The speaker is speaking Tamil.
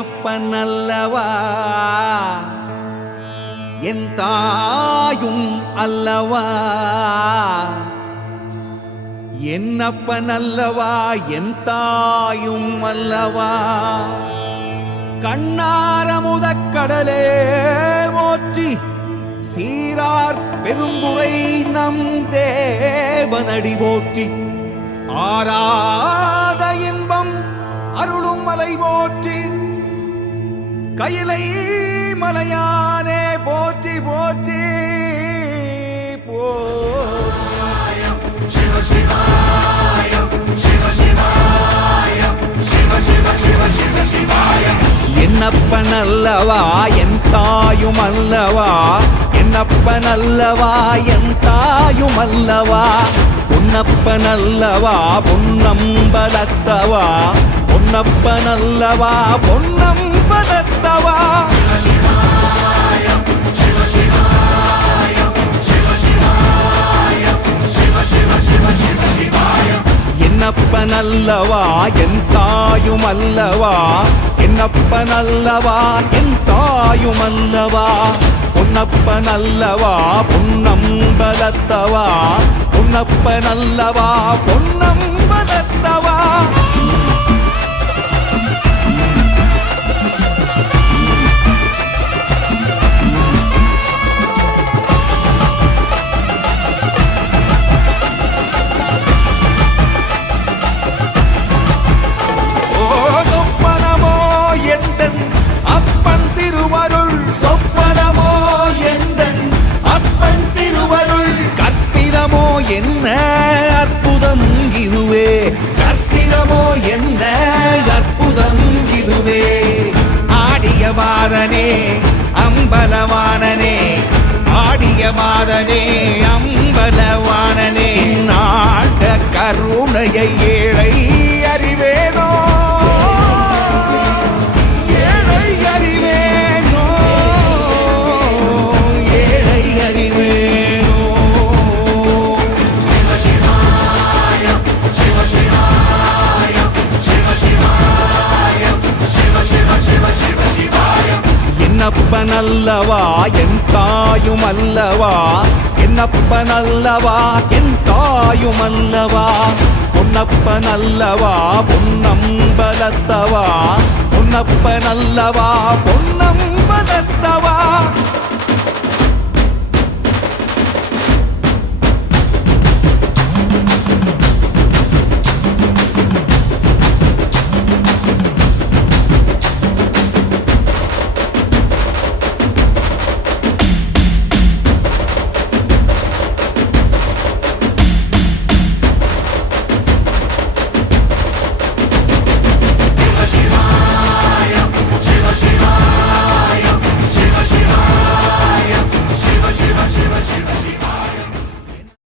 என்னப்பன் அல்லவா என் தாயும் அல்லவா என்னப்பன் அல்லவா என் தாயும் அல்லவா கண்ணாரமுதக் கடலே போற்றி சீரார் பெருந்துரை நம் தேவனடி போற்றி ஆராத இன்பம் அருளும் மலை போற்றி கையிலை மலையானே போற்றி போற்றி சிவ சிவாய சிவ சிவாய சிவ சிவ சிவ சிவ சிவாய என்னப்பன் அல்லவா என் தாயும் அல்லவா என்னப்பன் அல்லவா என் தாயும் அல்லவா பொன்னப்பன் அல்லவா பொன்னம்பலத்தவா பொன்னப்பன் அல்லவா பொன்னம்பலத்தவா என்னப்பன் அல்லவா என் தாயும் அல்லவா என்னப்பன் அல்லவா என் தாயும் அல்லவா பொன்னப்பன் அல்லவா பொன்னம்பலத்தவா பொன்னப்பன் அல்லவா பொன்னம்பலத்தவா என்ன அற்புதம் இதுவே கற்பிதமோ என்ன அற்புதம் இதுவே ஆடிய மாதனே அம்பலவானனே ஆடிய மாதனே அம்பலவானனே நாட கருணையை ஏழை அறிவேனோ ஏழை அறிவேனோ ஏழை அறிவேனோ என்னப்பன் அல்லவா என் தாயும் அல்லவா என்னப்பன் அல்லவா என் தாயும் அல்லவா பொன்னப்பன் அல்லவா பொன்னம்பலத்தவா பொன்னப்பன் அல்லவா பொன்னம்பலத்தவா